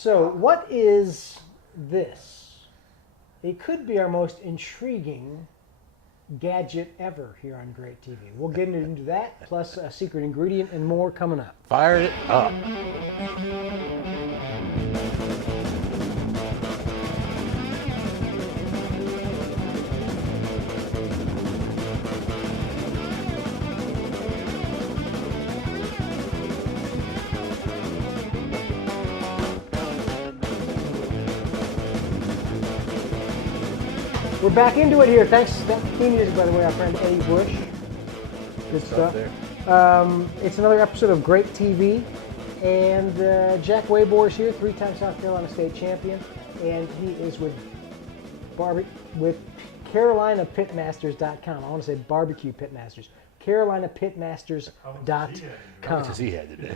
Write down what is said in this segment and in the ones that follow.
So, what is this? It could be our most intriguing gadget ever here on Great TV. We'll get into that, plus a secret ingredient and more coming up. Fired it up. We're back into it here. Thanks. That theme music, by the way, our friend Eddie Bush. Good stuff. It's another episode of Great TV, and Jack Waybor's here, three-time South Carolina state champion, and he is with CarolinaPitmasters.com. I want to say barbecue pitmasters. CarolinaPitmasters.com. How much has he had today?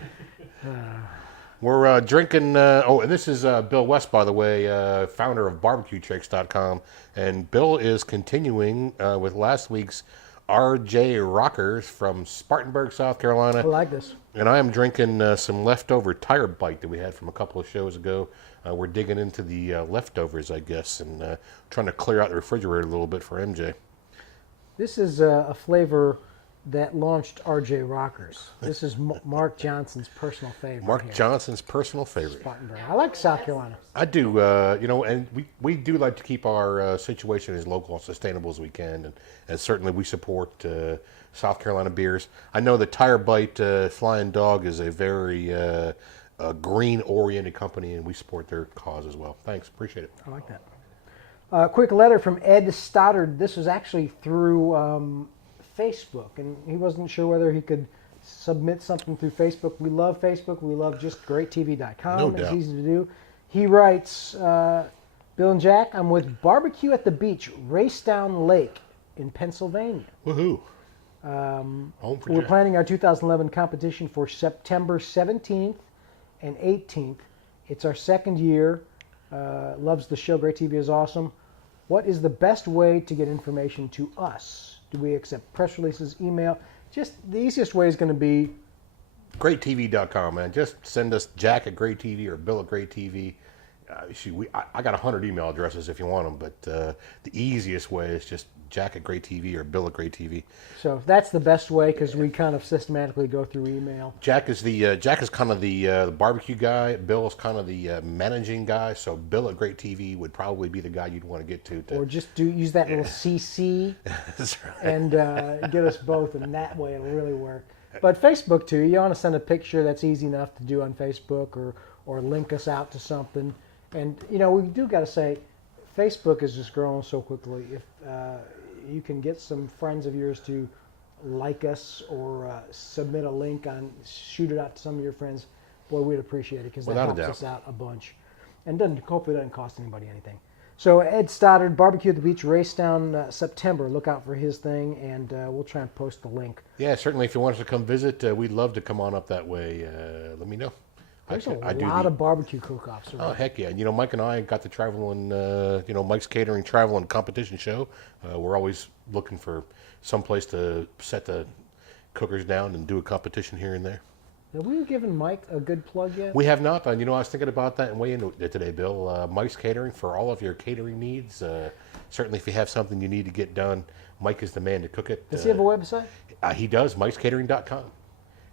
We're drinking, and this is Bill West, by the way, founder of BarbecueTricks.com. And Bill is continuing with last week's RJ Rockers from Spartanburg, South Carolina. I like this. And I am drinking some leftover tire bite that we had from a couple of shows ago. We're digging into the leftovers, I guess, and trying to clear out the refrigerator a little bit for MJ. This is a flavor that launched RJ Rockers. This is Mark Johnson's personal favorite. Mark Johnson's personal favorite. Spartanburg. I like South Carolina. I do, and we do like to keep our situation as local and sustainable as we can, and certainly we support South Carolina beers. I know the Tire Bite Flying Dog is a very green-oriented company, and we support their cause as well. Thanks, appreciate it. I like that. Quick letter from Ed Stoddard. This was actually through Facebook, and he wasn't sure whether he could submit something through Facebook. We love Facebook. We love just greattv.com. No it's doubt. easy to do. He writes, Bill and Jack, I'm with Barbecue at the Beach, Racedown Lake in Pennsylvania. Woohoo. Home for We're Jack. planning our 2011 competition for September 17th and 18th. It's our second year. Loves the show. Great TV is awesome. What is the best way to get information to us? Do we accept press releases, email? Just the easiest way is going to be GreatTV.com, man. Just send us Jack at Great TV or Bill at Great TV. I got 100 email addresses if you want them, but the easiest way is just Jack at Great TV or Bill at Great TV. so. That's the best way because we kind of systematically go through email. Jack is kind of the barbecue guy. Bill is kind of the managing guy. So Bill at Great TV would probably be the guy you'd want to get to. Or just use that little CC That's right. and get us both, and that way it'll really work. But Facebook too, you want to send a picture that's easy enough to do on Facebook, or link us out to something. And we do got to say, Facebook is just growing so quickly. If you can get some friends of yours to like us or submit a link shoot it out to some of your friends, boy, we'd appreciate it because that Without a helps doubt. us out a bunch. And hopefully doesn't cost anybody anything. So Ed Stoddard, Barbecue at the Beach, Racedown, September. Look out for his thing, and we'll try and post the link. Yeah, certainly. If you want us to come visit, we'd love to come on up that way. Let me know. There's a lot of barbecue cook-offs around. Oh, heck yeah. Mike and I got the traveling, Mike's Catering Travel and Competition Show. We're always looking for some place to set the cookers down and do a competition here and there. Have we given Mike a good plug yet? We have not. I was thinking about that and way into it today, Bill. Mike's Catering for all of your catering needs. Certainly, if you have something you need to get done, Mike is the man to cook it. Does he have a website? He does, Mike'sCatering.com.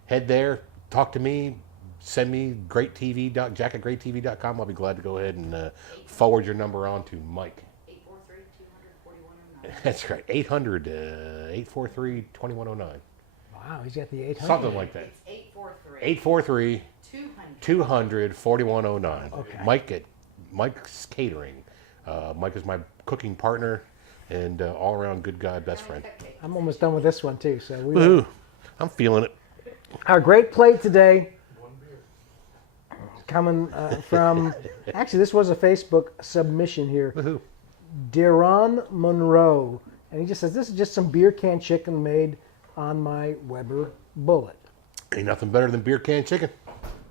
Head there, talk to me, send me Jack at GreatTV.com. I'll be glad to go ahead and forward your number on to Mike. 843-200-4109. That's right, 843-2109. Wow, he's got the 800. Something like that. It's 843 200 200-4109. Okay. Mike at Mike's Catering. Mike is my cooking partner and all-around good guy, best friend. I'm almost done with this one, too. So Woohoo! I'm feeling it. Our great plate today coming from, actually, this was a Facebook submission here. Woohoo! Deron Monroe. And he just says, this is just some beer can chicken made on my Weber Bullet. Ain't nothing better than beer can chicken.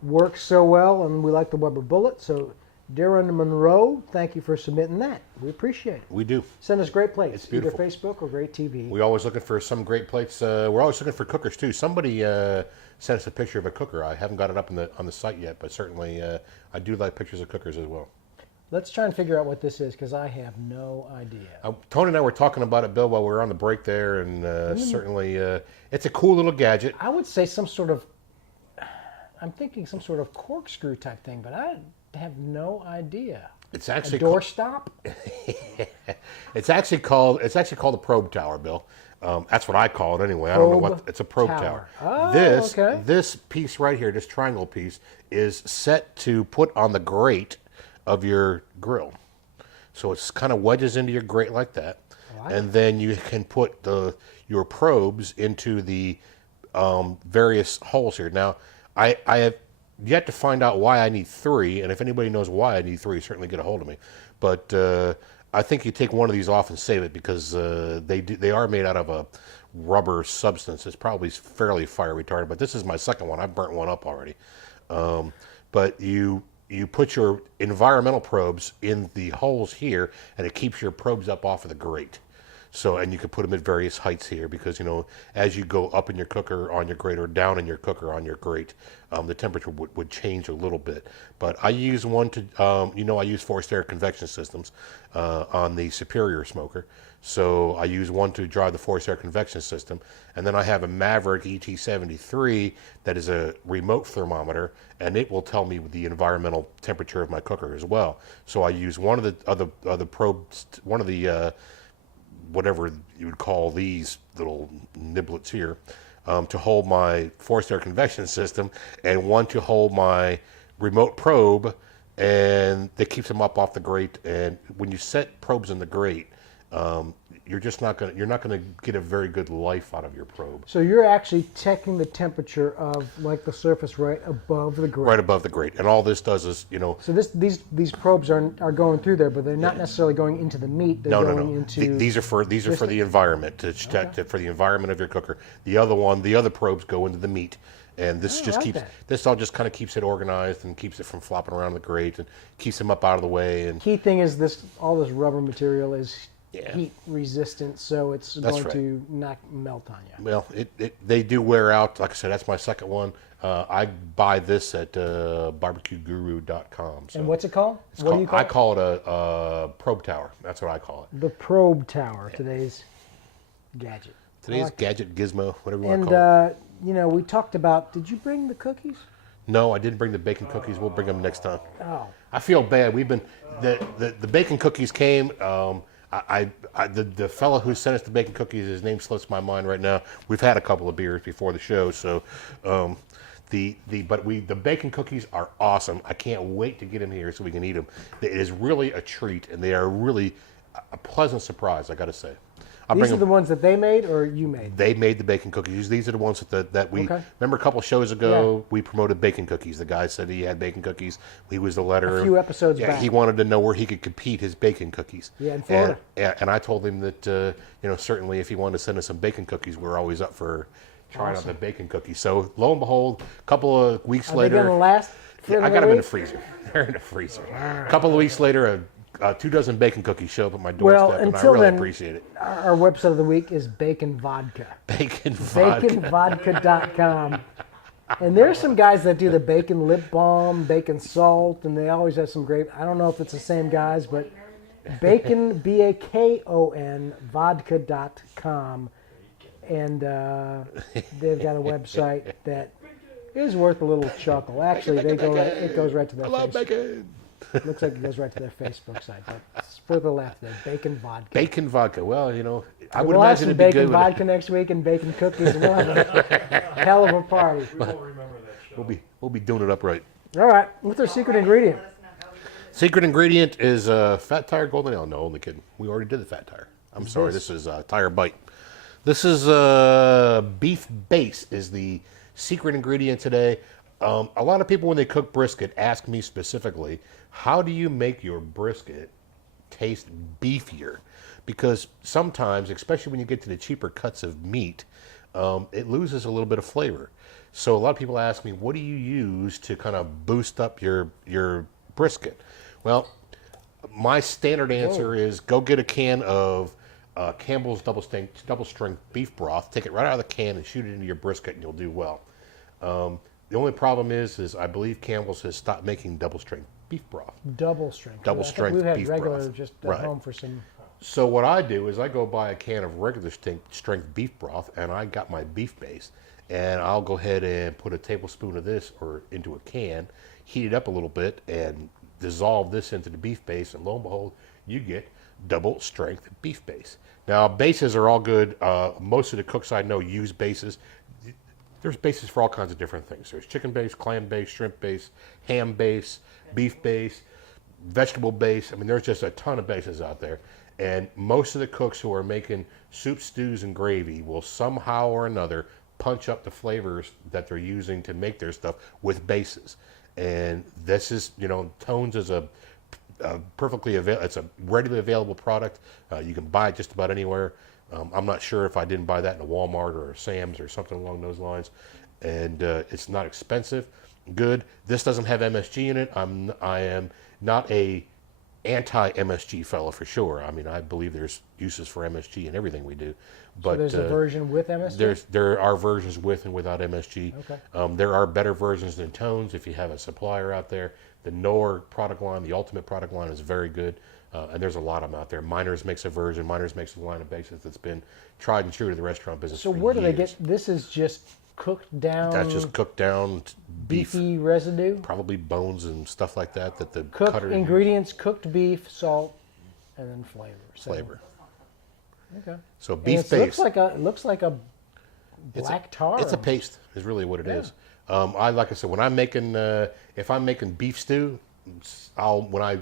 Works so well, and we like the Weber Bullet. So, Deron Monroe, thank you for submitting that. We appreciate it. We do. Send us great plates. It's beautiful. Either Facebook or Great TV. We're always looking for some great plates. We're always looking for cookers too. Somebody send us a picture of a cooker. I haven't got it up on the site yet, but certainly I do like pictures of cookers as well. Let's try and figure out what this is because I have no idea. Tony and I were talking about it, Bill, while we were on the break there, and certainly it's a cool little gadget. I would say some sort of, I'm thinking some sort of corkscrew type thing, but I have no idea. It's actually A doorstop? It's actually called a probe tower, Bill. That's what I call it anyway. I don't know what it's a probe tower. Oh, this okay. this piece right here, this triangle piece, is set to put on the grate of your grill. So it's kind of wedges into your grate like that, and then you can put your probes into the various holes here. Now, I have yet to find out why I need 3, and if anybody knows why I need 3, certainly get a hold of me. But I think you take one of these off and save it because they are made out of a rubber substance. It's probably fairly fire retardant, but this is my second one. I burnt one up already. But you put your environmental probes in the holes here, and it keeps your probes up off of the grate. So, and you can put them at various heights here because, as you go up in your cooker on your grate or down in your cooker on your grate, the temperature would change a little bit. But I use one to, I use forced air convection systems on the Superior smoker. So I use one to drive the forced air convection system. And then I have a Maverick ET73 that is a remote thermometer, and it will tell me the environmental temperature of my cooker as well. So I use one of the other probes, one of the whatever you would call these little niblets here, to hold my forced air convection system, and one to hold my remote probe, and that keeps them up off the grate. And when you set probes in the grate, you're not gonna get a very good life out of your probe. So you're actually checking the temperature of like the surface right above the grate. Right above the grate, and all this does is, So these probes are going through there, but they're not necessarily going into the meat. They're going into. These are for the environment to check for the environment of your cooker. The other probes go into the meat, and this this all just kind of keeps it organized and keeps it from flopping around the grate and keeps them up out of the way. And key thing is all this rubber material is heat resistant, so it's going to not melt on you. Well, they do wear out. Like I said, that's my second one. I buy this at barbecueguru.com. So and what's it called? What do you call it? I call it a probe tower. That's what I call it. The probe tower, today's gadget. Today's gadget, gizmo, whatever you want to call it. And, we talked about, did you bring the cookies? No, I didn't bring the bacon cookies. We'll bring them next time. Oh. I feel bad. The bacon cookies came. The fellow who sent us the bacon cookies, his name slips my mind right now. We've had a couple of beers before the show, so the bacon cookies are awesome. I can't wait to get them here so we can eat them. It is really a treat, and they are really a pleasant surprise, I got to say. These are the ones that they made or you made? They made the bacon cookies. These are the ones that we remember a couple shows ago. We promoted bacon cookies. The guy said he had bacon cookies. He was the letter. A few episodes back. He wanted to know where he could compete his bacon cookies. Yeah, in Florida. And I told him that certainly if he wanted to send us some bacon cookies, we're always up for trying out the bacon cookies. So lo and behold, a couple of weeks later, they gonna last? I got them in the freezer. They're in the freezer. A couple of weeks later, 2 dozen bacon cookies show up at my doorstep, and I really appreciate it. Our website of the week is Bacon Vodka. Bacon Vodka. BaconVodka.com. And there's some guys that do the bacon lip balm, bacon salt, and they always have some great, I don't know if it's the same guys, but bacon, BAKON, vodka.com. And they've got a website that is worth a little chuckle. Actually, it goes right to their I love Facebook. bacon. Looks like it goes right to their Facebook site. But it's further left there, Bacon Vodka. Bacon vodka. Well, I would we'll imagine have it'd be some good. bacon vodka next week and bacon cookies, and we'll have a hell of a party. We won't remember that show. We'll be doing it up right. All right, what's our secret ingredient? Secret ingredient is Fat Tire Golden Ale. No, only kidding. We already did the Fat Tire. I'm sorry. This is Tire Bite. This is beef base is the secret ingredient today. A lot of people when they cook brisket ask me specifically, how do you make your brisket taste beefier? Because sometimes, especially when you get to the cheaper cuts of meat, it loses a little bit of flavor. So a lot of people ask me, what do you use to kind of boost up your brisket? Well, my standard answer is go get a can of Campbell's double strength beef broth, take it right out of the can and shoot it into your brisket and you'll do well. The only problem is I believe Campbell's has stopped making double strength beef broth. Double strength. Double I think strength we've had beef regular broth. just at Right. home for some. So what I do is I go buy a can of regular strength beef broth, and I got my beef base, and I'll go ahead and put a tablespoon of this or into a can, heat it up a little bit, and dissolve this into the beef base, and lo and behold, you get double strength beef base. Now bases are all good. Most of the cooks I know use bases. There's bases for all kinds of different things. There's chicken base, clam base, shrimp base, ham base, beef base, vegetable base. I mean, there's just a ton of bases out there. And most of the cooks who are making soup, stews, and gravy will somehow or another punch up the flavors that they're using to make their stuff with bases. And this is, Tones is a perfectly available, it's a readily available product. You can buy it just about anywhere. I'm not sure if I didn't buy that in a Walmart or a Sam's or something along those lines. And it's not expensive. Good. This doesn't have MSG in it. I am not a anti-MSG fellow for sure. I mean, I believe there's uses for MSG in everything we do. But So there's a version with MSG? there are versions with and without MSG. Okay. There are better versions than Tones if you have a supplier out there. The Knorr product line, the Ultimate product line, is very good. And there's a lot of them out there. Miners makes a version. Miners makes a line of bases that's been tried and true to the restaurant business So for where do they years. get? This is just cooked down. That's just cooked down beef, beefy residue. probably bones and stuff like that the Cooked cutter uses. ingredients: cooked beef, salt, and then flavor. So, Flavor. Okay. So And beef it base. looks like a black tar. It's a paste, is really what it is. Like I said, when I'm making, if I'm making beef stew, when I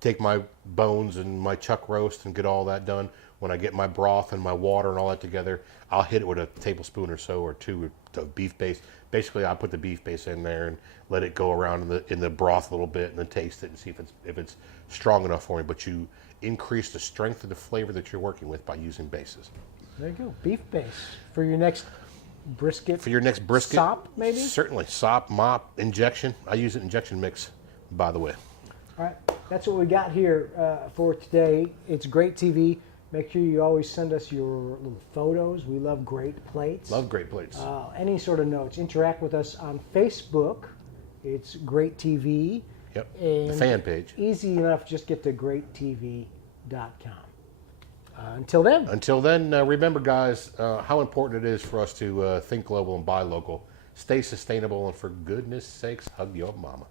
take my bones and my chuck roast and get all that done, when I get my broth and my water and all that together, I'll hit it with a tablespoon or so or two of beef base. Basically, I put the beef base in there and let it go around in the broth a little bit and then taste it and see if it's strong enough for me. But you increase the strength of the flavor that you're working with by using bases. There you go. Beef base for your next brisket. For your next brisket, Sop, maybe? Certainly, sop, mop, injection. I use an injection mix, by the way. All right, that's what we got here for today. It's great TV. Make sure you always send us your little photos. We love great plates. Love great plates. Any sort of notes. Interact with us on Facebook. It's Great TV. Yep. And The fan page. Easy enough. Just get to greattv.com. Until then. Until then, remember, guys, how important it is for us to think global and buy local. Stay sustainable, and for goodness sakes, hug your mama.